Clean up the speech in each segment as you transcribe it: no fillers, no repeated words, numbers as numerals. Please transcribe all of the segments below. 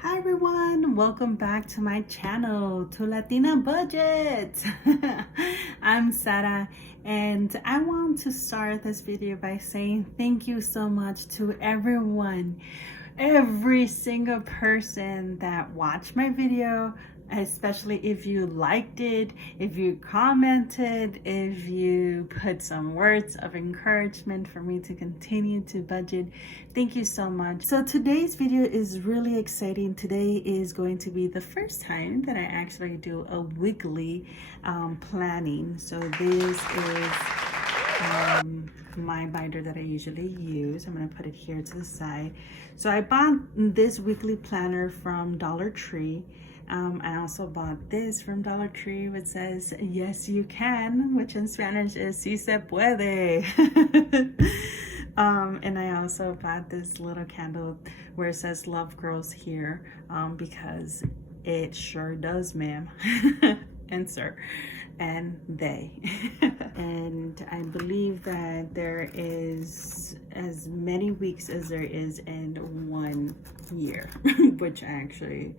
Hi everyone, welcome back to my channel, to Latina Budget. I'm Sarah and I want to start this video by saying thank you so much to everyone, every single person that watched my video, especially if you liked it, if you commented, if you put some words of encouragement for me to continue to budget. Thank you so much. So today's video is really exciting. Today is going to be the first time that I actually do a weekly planning. So this is my binder that I usually use. I'm going to put it here to the side. So I bought this weekly planner from Dollar Tree. I also bought this from Dollar Tree, which says yes you can, which in Spanish is si se puede. And I also bought this little candle where it says love grows here, because it sure does, ma'am. And sir and they. And I believe that there is as many weeks as there is in 1 year, which I actually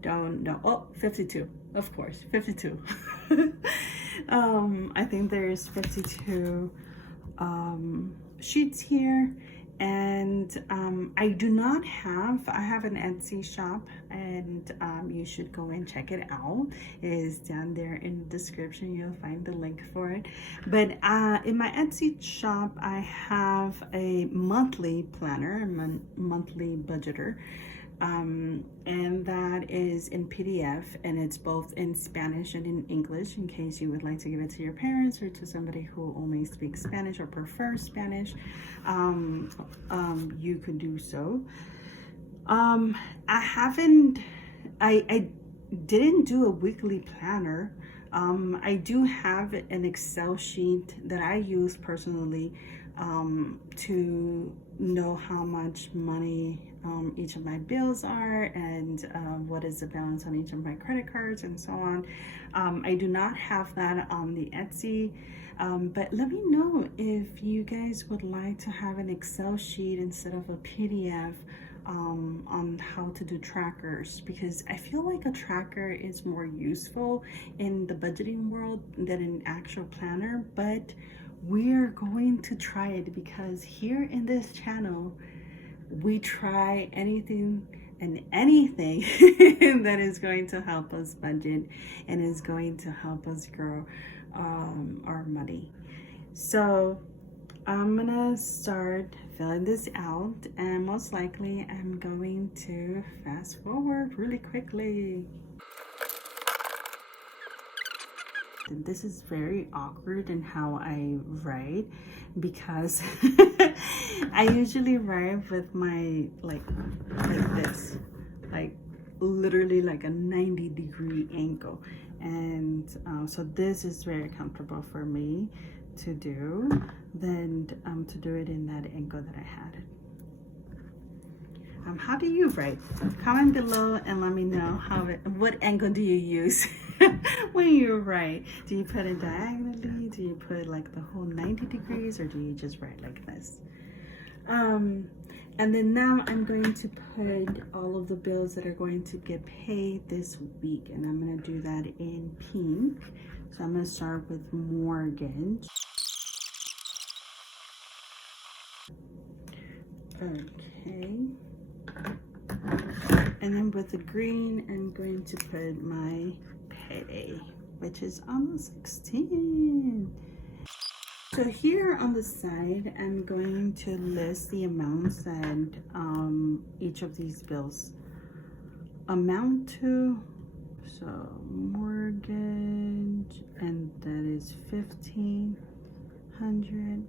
don't know. Oh, 52, of course, 52. I think there's 52 sheets here. And I have an Etsy shop, and you should go and check it out. It is down there in the description. You'll find the link for it. But in my Etsy shop, I have a monthly planner, a monthly budgeter. And that is in PDF, and it's both in Spanish and in English, in case you would like to give it to your parents or to somebody who only speaks Spanish or prefers Spanish. You could do so. I didn't do a weekly planner. I do have an Excel sheet that I use personally to know how much money each of my bills are, and what is the balance on each of my credit cards and so on. I do not have that on the Etsy, but let me know if you guys would like to have an Excel sheet instead of a PDF on how to do trackers, because I feel like a tracker is more useful in the budgeting world than an actual planner. But we're going to try it, because here in this channel we try anything and anything that is going to help us budget and is going to help us grow our money. So I'm gonna start filling this out, and most likely I'm going to fast forward really quickly. This is very awkward in how I write, because I usually write with my like this, like literally like a 90-degree angle, and so this is very comfortable for me to do than to do it in that angle that I had. How do you write? Comment below and let me know what angle do you use when you write. Do you put it diagonally? Do you put like the whole 90 degrees, or do you just write like this? And then now I'm going to put all of the bills that are going to get paid this week, and I'm going to do that in pink. So I'm going to start with mortgage. Okay. And then with the green, I'm going to put my payday, which is on the 16th. So here on the side, I'm going to list the amounts that each of these bills amount to. So mortgage, and that is $1,500.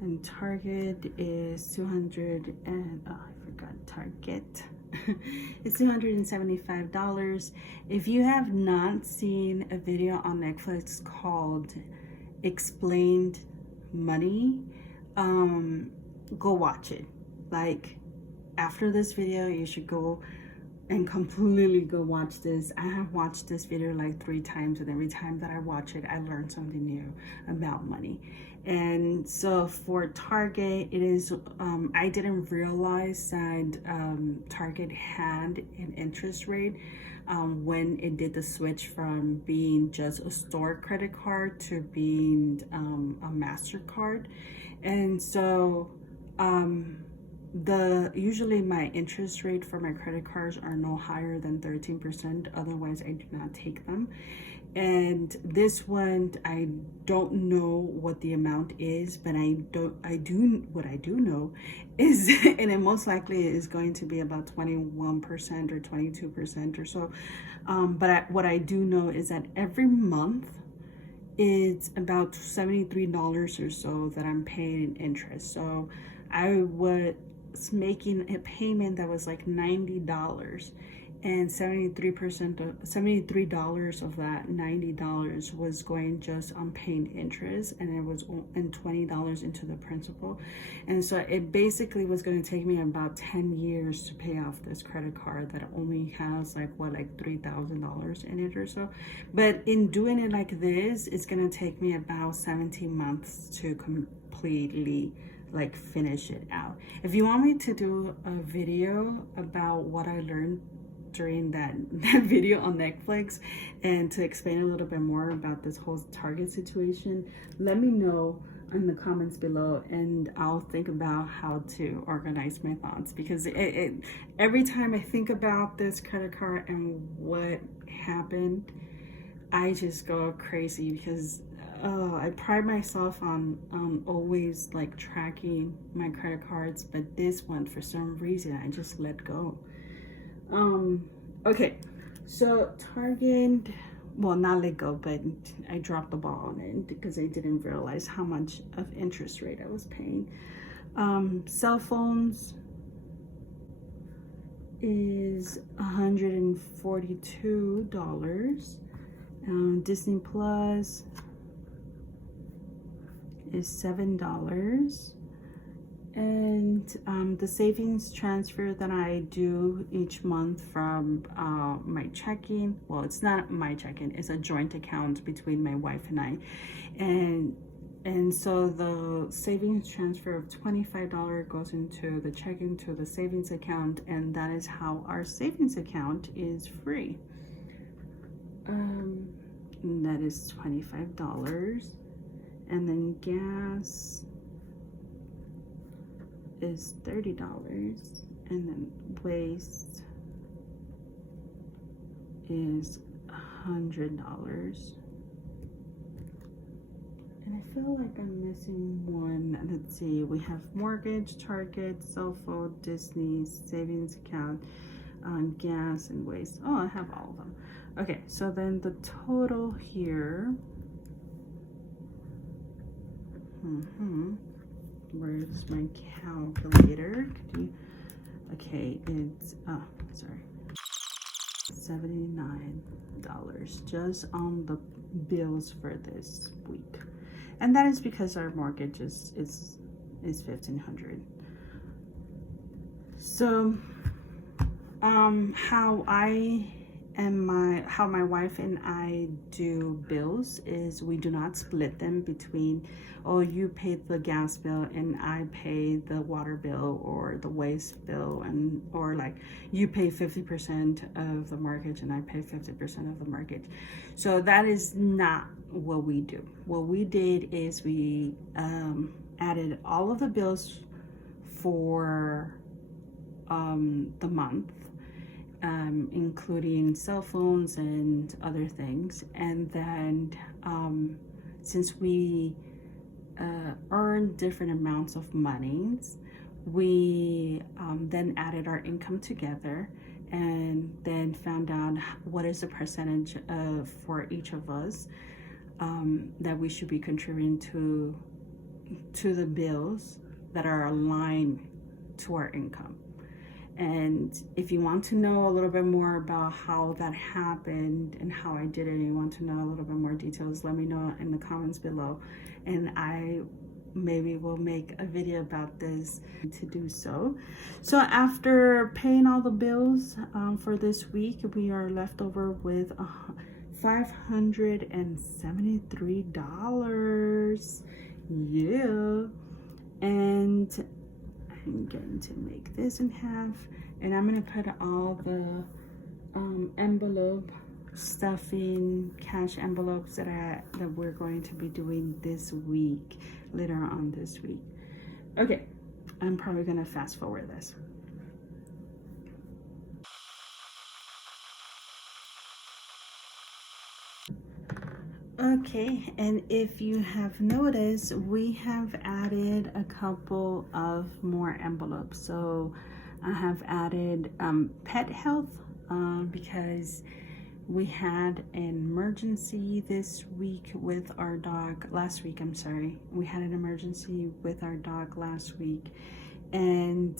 And Target is 200, and oh, I forgot Target. It's $275. If you have not seen a video on Netflix called Explained Money, go watch it. Like, after this video, you should go and completely go watch this. I have watched this video like 3 times, and every time that I watch it, I learn something new about money. And so for Target, it is, I didn't realize that Target had an interest rate when it did the switch from being just a store credit card to being a MasterCard. And so usually my interest rate for my credit cards are no higher than 13%, otherwise I do not take them. And this one, I don't know what the amount is, but what I do know is, and it most likely is going to be about 21% or 22% or so. What I do know is that every month it's about $73 or so that I'm paying in interest. So I was making a payment that was like $90, and $73 of that $90 was going just on paying interest, and it was and $20 into the principal. And so it basically was going to take me about 10 years to pay off this credit card that only has like $3,000 in it or so. But in doing it like this, it's going to take me about 17 months to completely like finish it out. If you want me to do a video about what I learned during that video on Netflix, and to explain a little bit more about this whole Target situation, let me know in the comments below, and I'll think about how to organize my thoughts, because every time I think about this credit card and what happened, I just go crazy, because I pride myself on always like tracking my credit cards, but this one, for some reason, I just let go. Okay, so Target, well, not let go, but I dropped the ball on it because I didn't realize how much of interest rate I was paying. Cell phones is $142. Disney Plus is $7. And the savings transfer that I do each month from my checking, well, it's not my checking, it's a joint account between my wife and I, and so the savings transfer of $25 goes into the checking to the savings account, and that is how our savings account is free. And that is $25. And then gas is $30, and then waste is $100. And I feel like I'm missing one. Let's see, we have mortgage, Target, cell phone, Disney, savings account, gas, and waste. Oh, I have all of them. Okay, so then the total here, where's my calculator? Okay, it's $79 just on the bills for this week, and that is because our mortgage is $1,500. So how my wife and I do bills is we do not split them between, oh, you pay the gas bill and I pay the water bill or the waste bill, and or like you pay 50% of the mortgage and I pay 50% of the mortgage. So that is not what we do. What we did is we added all of the bills for the month, including cell phones and other things. And then since we earn different amounts of monies, we then added our income together, and then found out what is the percentage for each of us that we should be contributing to the bills that are aligned to our income. And if you want to know a little bit more about how that happened and how I did it, and you want to know a little bit more details, let me know in the comments below, and I maybe we'll make a video about this to do so. So after paying all the bills for this week, we are left over with $573. Yeah. And I'm going to make this in half, and I'm going to put all the envelope stuffing cash envelopes that we're going to be doing this week, later on this week. Okay, I'm probably gonna fast forward this. Okay, and if you have noticed, we have added a couple of more envelopes. So I have added pet health because we had an emergency this week with our dog. Last week, I'm sorry. We had an emergency with our dog last week, and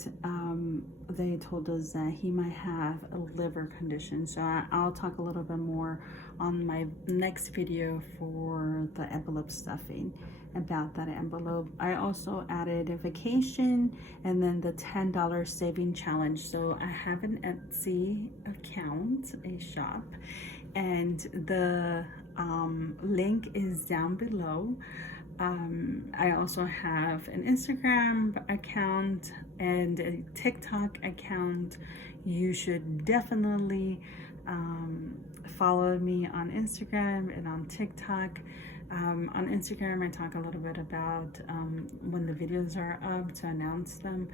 they told us that he might have a liver condition. So I'll talk a little bit more on my next video for the envelope stuffing about that envelope. I also added a vacation and then the $10 saving challenge. So I have an Etsy account, a shop, and the link is down below. I also have an Instagram account and a TikTok account. You should definitely follow me on Instagram and on TikTok. On Instagram, I talk a little bit about when the videos are up to announce them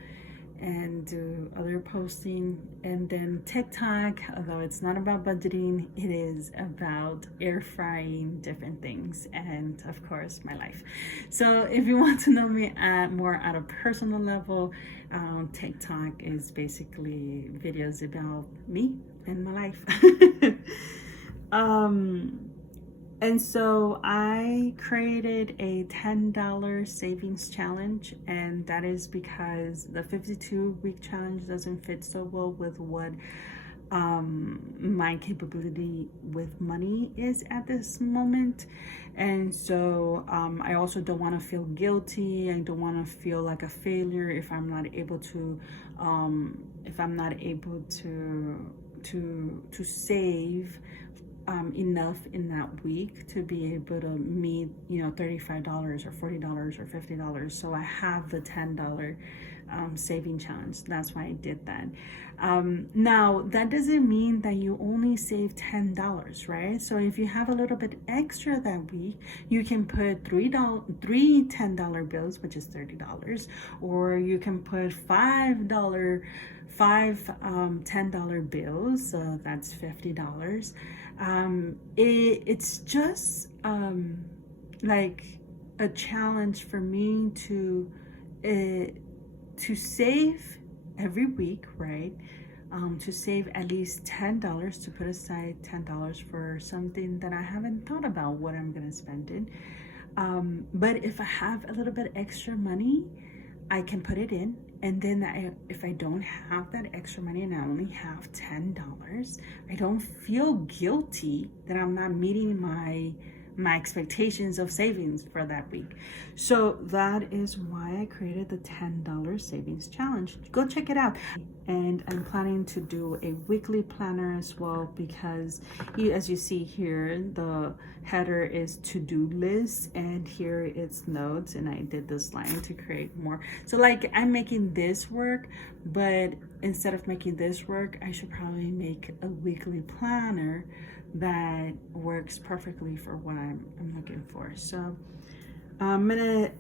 and do other posting. And then TikTok, although it's not about budgeting, it is about air frying different things and of course my life. So if you want to know me more at a personal level, TikTok is basically videos about me and my life. And so I created a $10 savings challenge, and that is because the 52-week challenge doesn't fit so well with what my capability with money is at this moment. And so I also don't want to feel guilty. I don't want to feel like a failure if I'm not able to to save enough in that week to be able to meet, you know, $35 or $40 or $50. So I have the $10 saving challenge. That's why I did that. Now that doesn't mean that you only save $10, right? So if you have a little bit extra that week, you can put three $10 bills, which is $30, or you can put five $10 bills, so that's $50. It's just like a challenge for me to save every week, right? To save at least $10, to put aside $10 for something that I haven't thought about what I'm gonna spend it. But if I have a little bit extra money, I can put it in, and then if I don't have that extra money and I only have $10, I don't feel guilty that I'm not meeting my expectations of savings for that week. So that is why I created the $10 savings challenge. Go check it out. And I'm planning to do a weekly planner as well, because as you see here, the header is to-do list, and here it's notes, and I did this line to create more. So like I'm making this work, but instead of making this work, I should probably make a weekly planner that works perfectly for what I'm looking for. So I'm gonna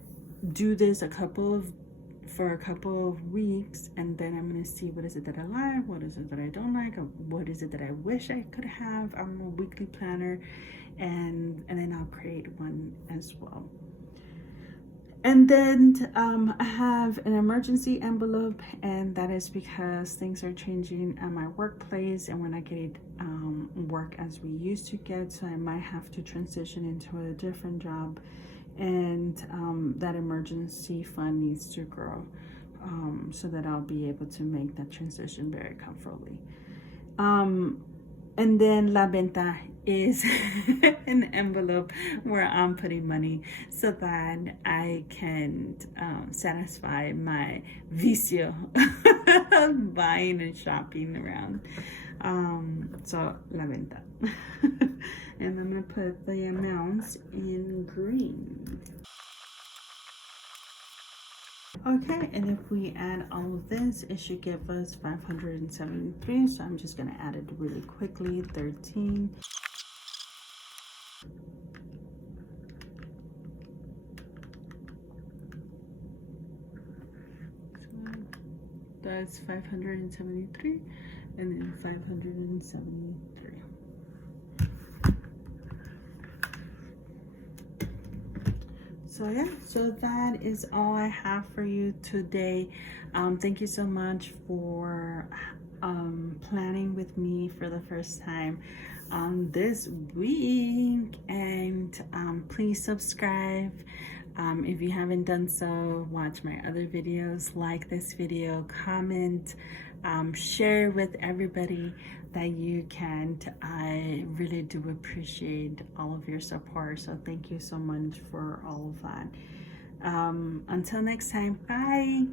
do this for a couple of weeks, and then I'm gonna see what is it that I like, what is it that I don't like, what is it that I wish I could have on a weekly planner, and then I'll create one as well. And then I have an emergency envelope, and that is because things are changing at my workplace, and we're not getting work as we used to get, so I might have to transition into a different job, and that emergency fund needs to grow so that I'll be able to make that transition very comfortably. And then la venta is an envelope where I'm putting money so that I can satisfy my vicio of buying and shopping around. So la venta. And I'm gonna put the amounts in green. Okay, and if we add all of this, it should give us 573. So I'm just gonna add it really quickly. 13. So that's 573, and then 573. So yeah, so that is all I have for you today. Thank you so much for planning with me for the first time this week, and please subscribe if you haven't done so. Watch my other videos, like this video, comment, share with everybody that you can. I really do appreciate all of your support, so thank you so much for all of that. Until next time, bye.